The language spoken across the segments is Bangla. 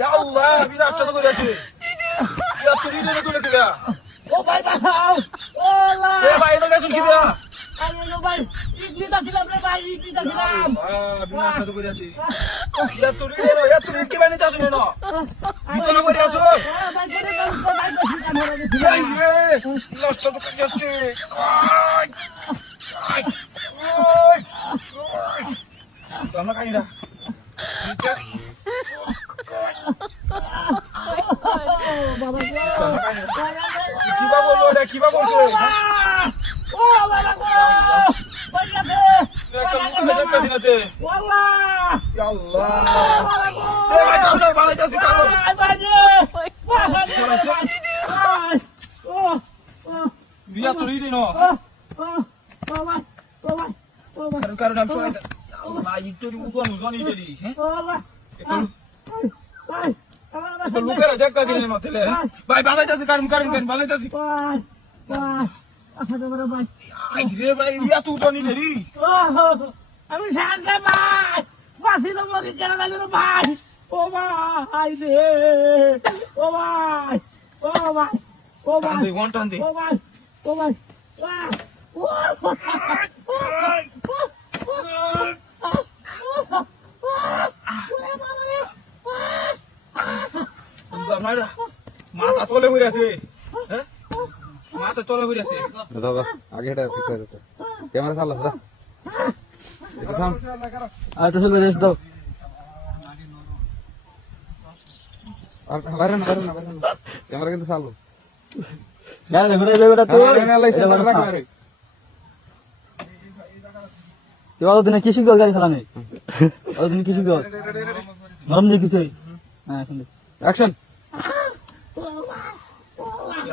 Ya Allah, বিনাশটা তো করে আছে। ইয়া তুই রে করে দিলা। ও ভাই বাঁচাও ও আল্লাহ এ ভাই এনে গেছুন কি দিয়া? আরে নো ভাই ইডলিটা ছিলাম রে ভাই ইডলিটা ছিলাম বিনাশটা তো করে আছে। ইয়া তুই কি বানি যাস না? ভিতরে করে আছো। ভাই করে দাও ভাই বসে কামড়ে দিছি এই রে, বিনাশটা তো করে আছে। আয়, আয়, ওই, ওই। তোমরা কাইরা। নিচে। বাবা কিবা বললো রে, কিবা বলছো? ও বাবা গো ভাই গেছে একটা মুখ ভেজে পেছি নাতে। আল্লাহ ইয়া আল্লাহ। এ ভাই যাও না, ভালো যাচ্ছি কালো। বিয়া তুই রে ন। কারণ আমি সরাই আল্লাহ ইটরি উজন উজন ইটরি হ্যাঁ একটু লুকেরা দেখতা দিলে না তেলে ভাই বাজাই যাচ্ছে কারণ বাজাই যাচ্ছে আই রে ভাই ইয়া তুই উজন ইটরি আমি শান্ত ভাই বাসিল মরি কেন গেল ভাই ও ভাই রে ও ভাই ও ভাই ও ভাই টান দে ওয়ান টান দে ও ভাই ও ভাই মাথা তলে হয়ে আছে হ্যাঁ মাথা তলে হয়ে আছে দাদা আগে এটা ঠিক করে দিতে ক্যামেরা চালা দাদা আর তো চলে রেস্ট দাও আর বাইরে না ক্যামেরা কিন্তু চালু গাল ঘুরে যাবে বেটা তো তুই ওদিনে কি শিখল গাড়ি চালানে ওদিনে কি শিখল নরম দিয়ে কিছু হ্যাঁ শুন অ্যাকশন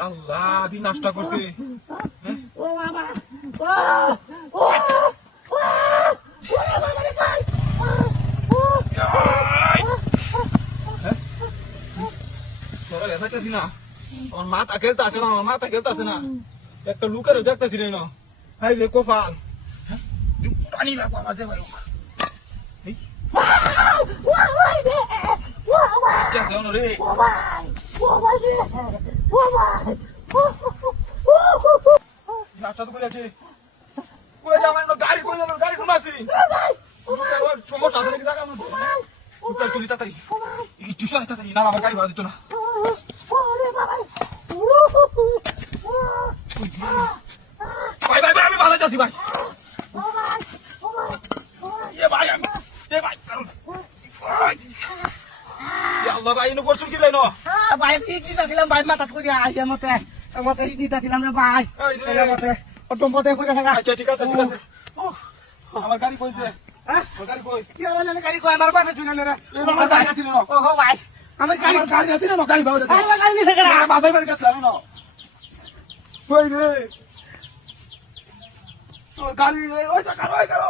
আল্লাহ বিনাশটা করছে ও বাবা তোরা লেখাইতেছি না আমার মাথা খেলতে আছে না একটা লুকের দেখতেছি না হাই রে কোফাল পানি লাগবো আমার যে ভাই রে নাস্তা তো করে আছে কই আমার গাড়ি কোন আছে সমস্যা আছে নাকি জায়গা মধ্যে উপরে তুলি তাড়াতাড়ি এই টিউশন তাড়াতাড়ি না আমার গাড়ি ভাড়া দিত না ভাই আমি ভালো যাচ্ছি ভাই এ ভাই কারণ আল্লাহ ভাই ইনো করছুন কি লাইন ভাই ইডলিটা ছিলাম ভাই মাথা করে আইয়া মতে ইডলিটা ছিলাম রে ভাই মতে অটো মতে করে থাকা আচ্ছা ঠিক আছে আমার গাড়ি কই দে আমার গাড়ি কই কি হলো না গাড়ি কই আমার বাসা শুনে রে আমার গাড়ি আছে না ও ভাই আমি গাড়ি আছে না গাড়ি ভাড়া দে আমার গাড়ি নিতে গেলা বাসাই বাড়ি কাছে আমি না কই রে তোর গাড়ি ওই টাকা ওই করো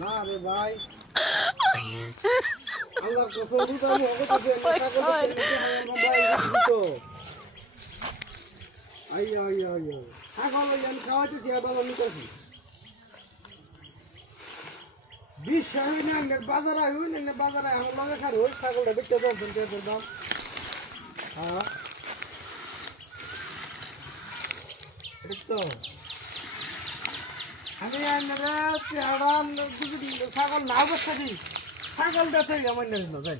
না রে ভাই আল্লাহ কসম আমি হবে তো আই ছাগল আমি খাওয়াতে দিয়া বাবা নিতেছি বিশ্বাস হই না বাজার হই না বাজারে আমার লগে খার হই ছাগলটা বেচতে দাম হ্যাঁ তো আমি ছাগল না বসতে দিই ছাগলটা তো আমার যাই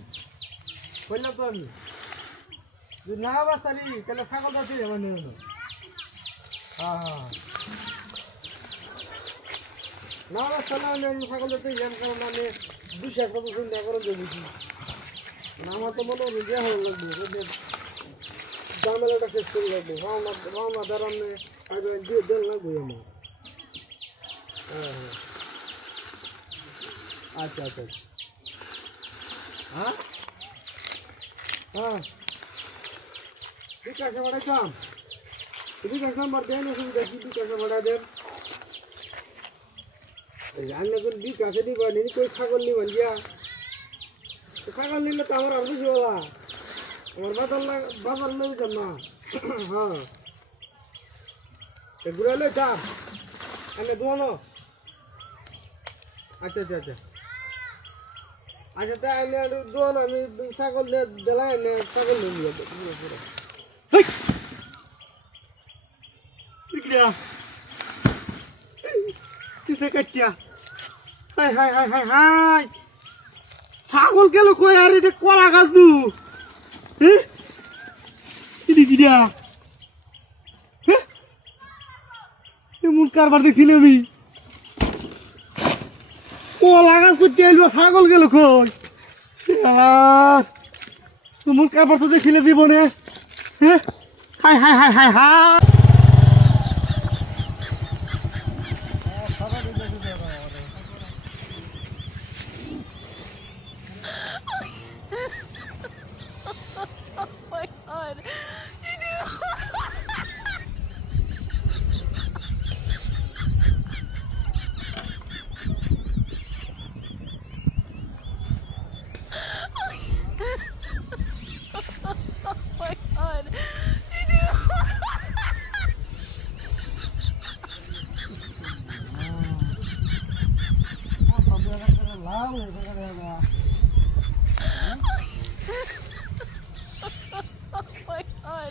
বললাম তো আমি যদি না বাঁচালি তাহলে ছাগলটা তুই আমার নেই না। হ্যাঁ হ্যাঁ না বাঁচালে আমি ছাগলটা তুই যান, কারণ আমি 200 টাকা চিন্তা করে দেবছি। আমার তো মনে হলো যে ভালো লাগবে, জামেলাটা শেষ করে লাগবে। ভাওনা দাঁড়ানো আগে দিয়ে দেন লাগবে আমার। হ্যাঁ হ্যাঁ আচ্ছা আচ্ছা হ্যাঁ হ্যাঁ বিকাশে বাড়াইতাম, বিকাশ নাম্বার দেন, অসুবিধা কি বিকাশে বাড়া দেন। রান্না করে বিকাশে দিবেন, কই ছাগল নিবেন গিয়া, ছাগল নিলে তো আমার আর বেশি বলা, আমার বাজার লইতাম না। হ্যাঁ ঘুরে লইতাম এনে দোয়ানো। আচ্ছা আচ্ছা আচ্ছা আচ্ছা তাই এনে দোয়ানো, আমি ছাগল দিলাই এনে ছাগল নিয়ে পুরো ছাগল গেল কই? আর এটা কলা গাছ দু এমন কারবার দেখি আমি। কলা গাছ করতে এলো, ছাগল গেল কই? এমন কারবার তো দেখিলে দিব না। হ্যাঁ হাই হাই হাই হাই high my god. Oh my god. Oh my god.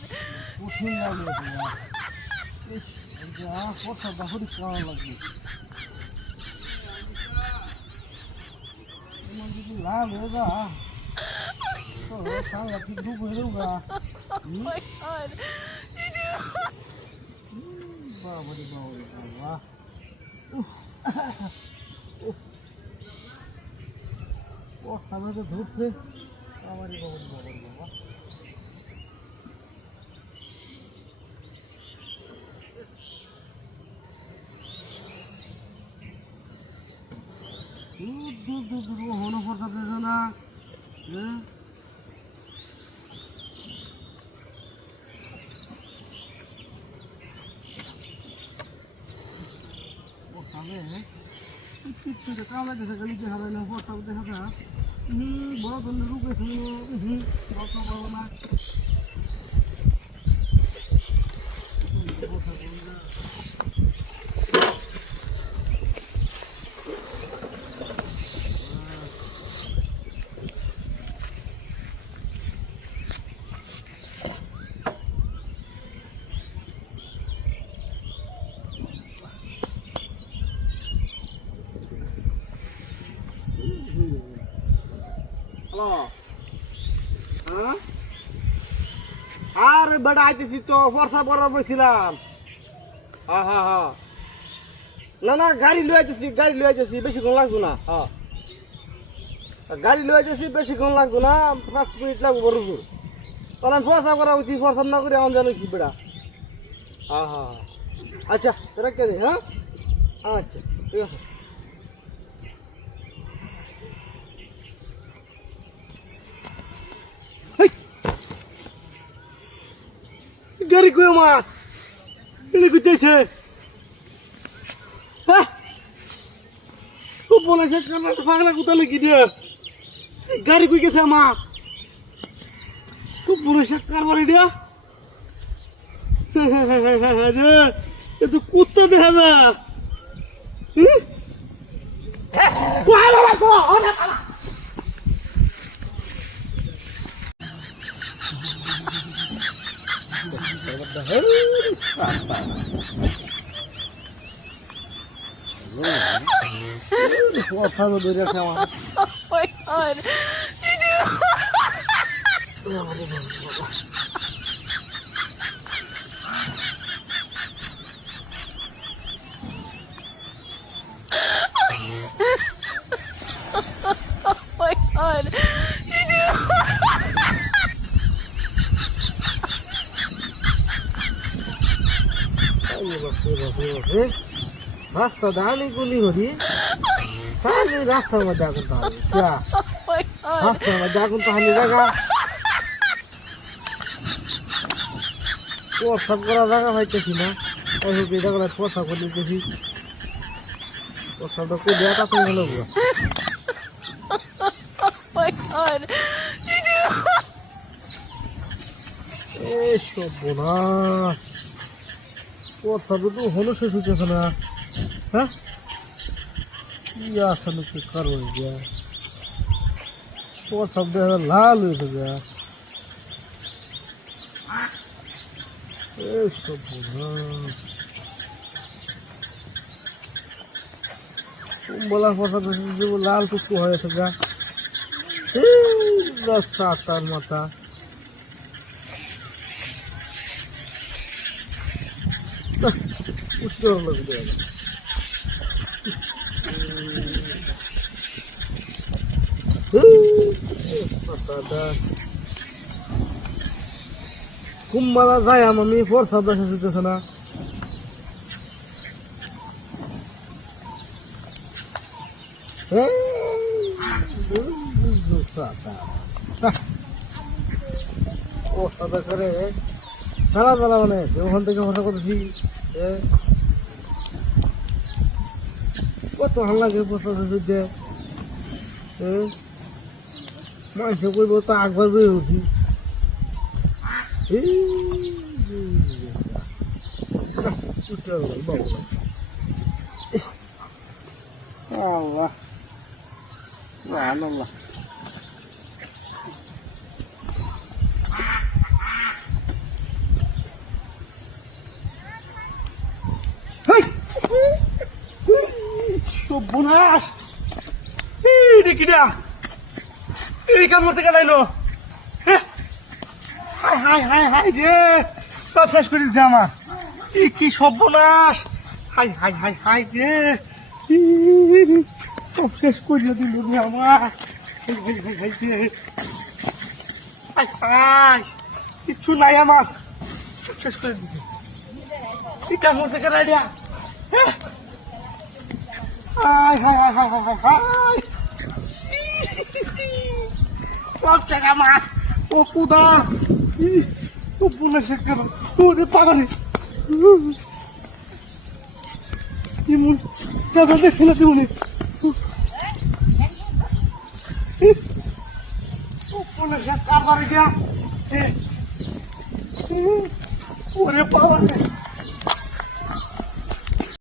লাভ হোগা তো সারা ঠিক ডুব হোগা। Oh my god. বাবারে বাবারে বাবা, ও সামনে তো ধরছে। বাবারে বাবারে বাবারে বাবা, হনো ফর্সা পেয়েছ না? হ্যাঁ ও খাবে কামলা দেখা গেলি যে হারাইলে ফর্সা দেখা যা। বড় ধরনের রূপে শুনো, বড় না আরে বেড়া আইতেছি তো, ফর্সা বড় বলছিলাম। হ্যাঁ হ্যাঁ হ্যাঁ না না গাড়ি লয়ে আইতেছি, বেশিক্ষণ লাগবো না। হ্যাঁ গাড়ি লয়ে আইতেছি, বেশিক্ষণ লাগবো না, 5 মিনিট লাগবো বড়পুর। তাহলে আমি ফর্সা করা উচিত, ফর্সা না করে আমার জানো কি বেড়া। হ্যাঁ হ্যাঁ হ্যাঁ আচ্ছা রাখতে দিই। হ্যাঁ আচ্ছা ঠিক আছে। গাড়ি কই আমার এনে কইতেছে? হ্যাঁ তো বলেছে কেন পাগলা কোথা লাগি দিয়ে গাড়ি কই গেছে আমার? খুব বলেছে কারবারি দিয়া এ তো কুত্তা দেখা না। Oh my god. Oh my god. রাস্তা দাঁড়ি গুলি হরি তাহলে রাস্তার মধ্যে আগুন তাহলে Oh my god. রাস্তার মধ্যে আগুন তাহলে জায়গা প্রসাব করা জায়গা পাইতেছি না ওই হোক এটা করে প্রসাব করে দিতেছি প্রসাবটা করে দেওয়া তাড়াতাড়ি হলো পুরো Oh my god. এই সর্বনাশ প্রসাবটা তো হলো শেষ হইতেছে না হ্যাঁ কি আসলে কি কারণ যা প্রসাব দেখা লাল হয়েছে যা এই সর্বনাশ বলা প্রসাদ লাল টুকু হয়েছে যা সাতার মাথা উত্তর লাগবে কুম্বালা যাই আমি প্রসাদ দেখা যেতেছে না করে খেলা বেলা মানে ওখান থেকে কথা করছি কত ভাল লাগে প্রসাদ দিতে মানুষে করব তো একবার বেয়ে উঠি আল্লাহ আল্লাহ সর্বনাশ কিটা এই কামড় থেকে লাইলো হাই হাই হাই হাই রে সব শেষ করে দিচ্ছে আমার কি সর্বনাশ হাই হাই হাই হাই রে সব শেষ করে দিল রে আমার হাই হাই হাই হাই রে হাই হাই কিচ্ছু নাই আমার সব শেষ করে দিচ্ছে এই কামড় থেকে লাইলিয়া হাই হাই হাই হাই হাই হাই হাই সব টাকা মাছ ও কুদা ও পুলিশের কেন ওরে পাগলে ইমন টাকা দেখে না তুমি ও পুলিশের কারবারে গিয়া ওরে পাগলে